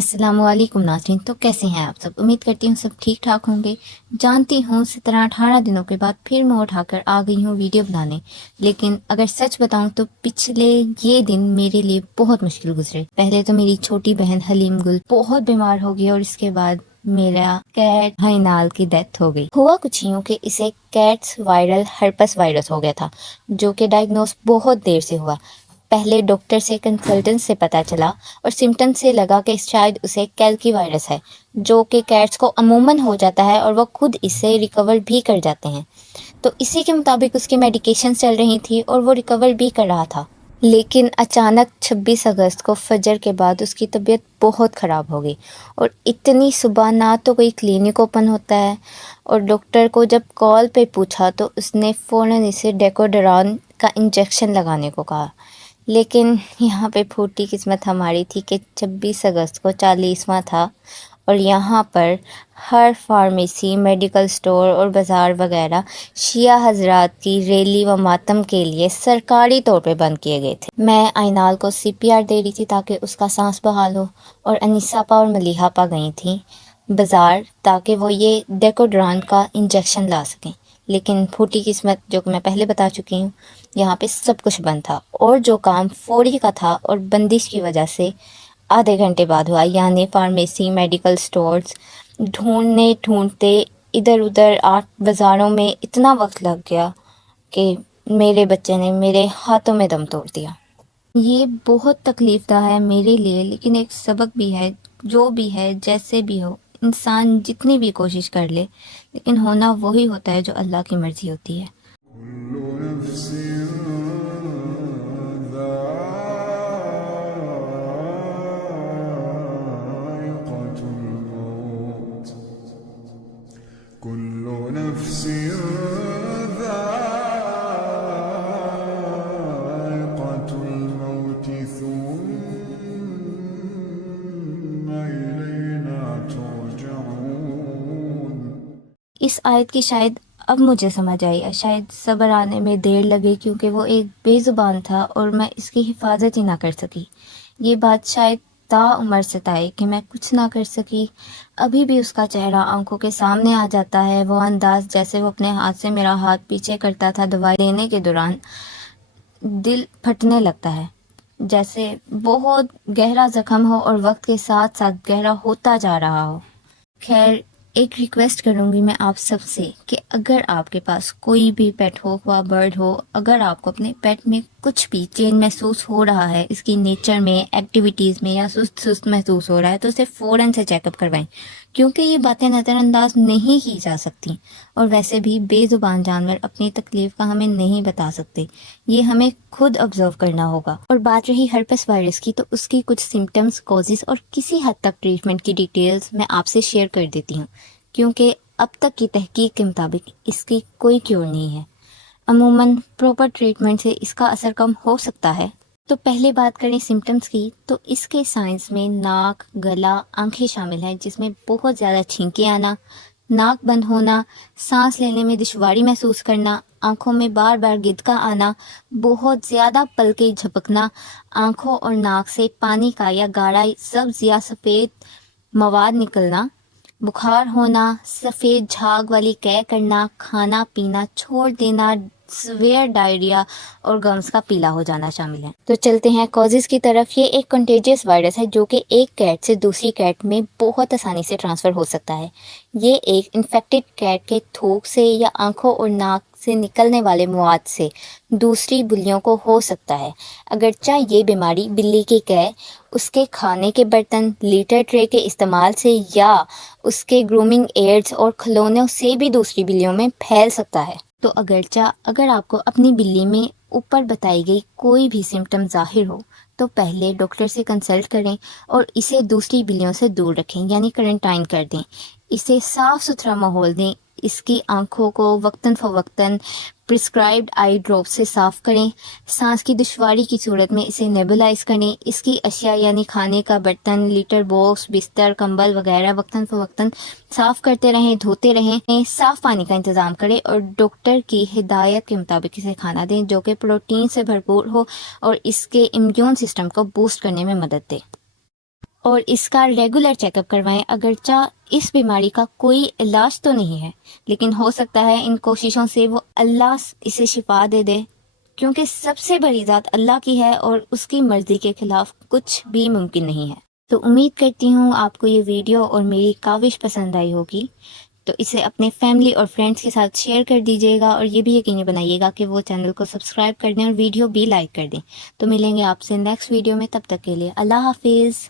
अस्सलाम वालेकुम नाज़रीन। तो कैसे हैं आप सब? उम्मीद करती हूँ सब ठीक ठाक होंगे। जानती हूँ 17-18 दिनों के बाद फिर मैं उठाकर आ गई हूँ वीडियो बनाने, लेकिन अगर सच बताऊँ तो पिछले ये दिन मेरे लिए बहुत मुश्किल गुजरे। पहले तो मेरी छोटी बहन हलीम गुल बहुत बीमार हो गई और इसके बाद मेरा कैट हाइनाल की डेथ हो गई। हुआ कुछ यूँ कि इसे कैट्स वायरल हर्पस वायरस हो गया था, जो कि डायग्नोस बहुत देर से हुआ। पहले डॉक्टर से कंसल्टेंट से पता चला और सिम्टम से लगा कि शायद उसे कैल्की वायरस है, जो कि कैट्स को अमूमन हो जाता है और वो खुद इससे रिकवर भी कर जाते हैं। तो इसी के मुताबिक उसकी मेडिकेशन चल रही थी और वो रिकवर भी कर रहा था। लेकिन अचानक 26 अगस्त को फजर के बाद उसकी तबीयत बहुत ख़राब हो गई और इतनी सुबह ना तो कोई क्लिनिक ओपन होता है, और डॉक्टर को जब कॉल पे पूछा तो उसने फ़ौरन इसे डेकोडरान का इंजेक्शन लगाने को कहा। लेकिन यहाँ पे फूटी किस्मत हमारी थी कि 26 अगस्त को 40वां था और यहाँ पर हर फार्मेसी, मेडिकल स्टोर और बाज़ार वगैरह शिया हजरात की रैली व मातम के लिए सरकारी तौर पे बंद किए गए थे। मैं आइनाल को CPR दे रही थी ताकि उसका सांस बहाल हो, और अनीसापा और मलिहापा गई थी बाज़ार ताकि वो ये डेकोड्रान का इंजेक्शन ला सकें। लेकिन फूटी किस्मत, जो कि मैं पहले बता चुकी हूँ, यहाँ पे सब कुछ बंद था और जो काम फौरी का था और बंदिश की वजह से आधे घंटे बाद हुआ। यानी फार्मेसी, मेडिकल स्टोर्स ढूंढते इधर उधर 8 बाज़ारों में इतना वक्त लग गया कि मेरे बच्चे ने मेरे हाथों में दम तोड़ दिया। ये बहुत तकलीफ़ है मेरे लिए, लेकिन एक सबक भी है। जो भी है, जैसे भी हो, इंसान जितनी भी कोशिश कर ले, लेकिन होना वही होता है जो अल्लाह की मर्ज़ी होती है। इस आयत की शायद अब मुझे समझ आई, शायद सब्र आने में देर लगे क्योंकि वो एक बेज़ुबान था और मैं इसकी हिफाजत ही ना कर सकी। ये बात शायद ताउम्र सताए कि मैं कुछ ना कर सकी। अभी भी उसका चेहरा आंखों के सामने आ जाता है, वो अंदाज जैसे वो अपने हाथ से मेरा हाथ पीछे करता था दवाई लेने के दौरान। दिल फटने लगता है, जैसे बहुत गहरा ज़ख्म हो और वक्त के साथ साथ गहरा होता जा रहा हो। खैर, एक रिक्वेस्ट करूँगी मैं आप सबसे कि अगर आपके पास कोई भी पेट हो, ख्वाह बर्ड हो, अगर आपको अपने पेट में कुछ भी चेंज महसूस हो रहा है, इसकी नेचर में, एक्टिविटीज़ में, या सुस्त सुस्त महसूस हो रहा है, तो उसे फ़ौरन से चेकअप करवाएं, क्योंकि ये बातें नज़रअंदाज नहीं की जा सकती। और वैसे भी बेज़ुबान जानवर अपनी तकलीफ़ का हमें नहीं बता सकते, ये हमें खुद ऑब्जर्व करना होगा। और बात रही हर्पस वायरस की, तो उसकी कुछ सिम्टम्स, कॉजेज़ और किसी हद तक ट्रीटमेंट की डिटेल्स मैं आपसे शेयर कर देती हूँ, क्योंकि अब तक की तहकीक के मुताबिक इसकी कोई क्योर नहीं है। अमूमन प्रॉपर ट्रीटमेंट से इसका असर कम हो सकता है। तो पहले बात करें सिम्टम्स की, तो इसके साइंस में नाक, गला, आंखें शामिल हैं, जिसमें बहुत ज़्यादा छींकें आना, नाक बंद होना, सांस लेने में दुश्वारी महसूस करना, आंखों में बार बार गिदका आना, बहुत ज़्यादा पलकें झपकना, आंखों और नाक से पानी का या गाढ़ा सब्ज़ या सफ़ेद मवाद निकलना, बुखार होना, सफ़ेद झाग वाली कै करना, खाना पीना छोड़ देना, सीवियर डायरिया और गम्स का पीला हो जाना शामिल है। तो चलते हैं कॉजेज़ की तरफ। ये एक कंटेजियस वायरस है जो कि एक कैट से दूसरी कैट में बहुत आसानी से ट्रांसफ़र हो सकता है। ये एक इन्फेक्टेड कैट के थूक से या आंखों और नाक से निकलने वाले मवाद से दूसरी बिल्लियों को हो सकता है। अगरचे ये बीमारी बिल्ली की कै, उसके खाने के बर्तन, लीटर ट्रे के इस्तेमाल से या उसके ग्रूमिंग एड्स और खिलौनों से भी दूसरी बिल्लियों में फैल सकता है। तो अगर आपको अपनी बिल्ली में ऊपर बताई गई कोई भी सिम्टम ज़ाहिर हो, तो पहले डॉक्टर से कंसल्ट करें और इसे दूसरी बिल्लियों से दूर रखें, यानी क्वारंटाइन कर दें। इसे साफ़ सुथरा माहौल दें। इसकी आंखों को वक्तन फ़वक्तन प्रिस्क्राइब्ड आई ड्रॉप से साफ़ करें। सांस की दुश्वारी की सूरत में इसे नेबुलाइज करें। इसकी अशिया यानी खाने का बर्तन, लीटर बॉक्स, बिस्तर, कंबल वगैरह वक्तन फ़वक्तन साफ़ करते रहें, धोते रहें। साफ़ पानी का इंतज़ाम करें और डॉक्टर की हिदायत के मुताबिक इसे खाना दें, जो कि प्रोटीन से भरपूर हो और इसके इम्यून सिस्टम को बूस्ट करने में मदद दे। اور اس کا ریگولر چیک اپ کروائیں. اگرچہ اس بیماری کا کوئی علاج تو نہیں ہے، لیکن ہو سکتا ہے ان کوششوں سے وہ اللہ اسے شفا دے دے، کیونکہ سب سے بڑی ذات اللہ کی ہے اور اس کی مرضی کے خلاف کچھ بھی ممکن نہیں ہے. تو امید کرتی ہوں آپ کو یہ ویڈیو اور میری کاوش پسند آئی ہوگی، تو اسے اپنے فیملی اور فرینڈس کے ساتھ شیئر کر دیجیے گا، اور یہ بھی یقینی بنائیے گا کہ وہ چینل کو سبسکرائب کر دیں اور ویڈیو بھی لائک کر دیں. تو ملیں گے آپ سے نیکسٹ ویڈیو میں، تب تک کے لیے اللہ حافظ.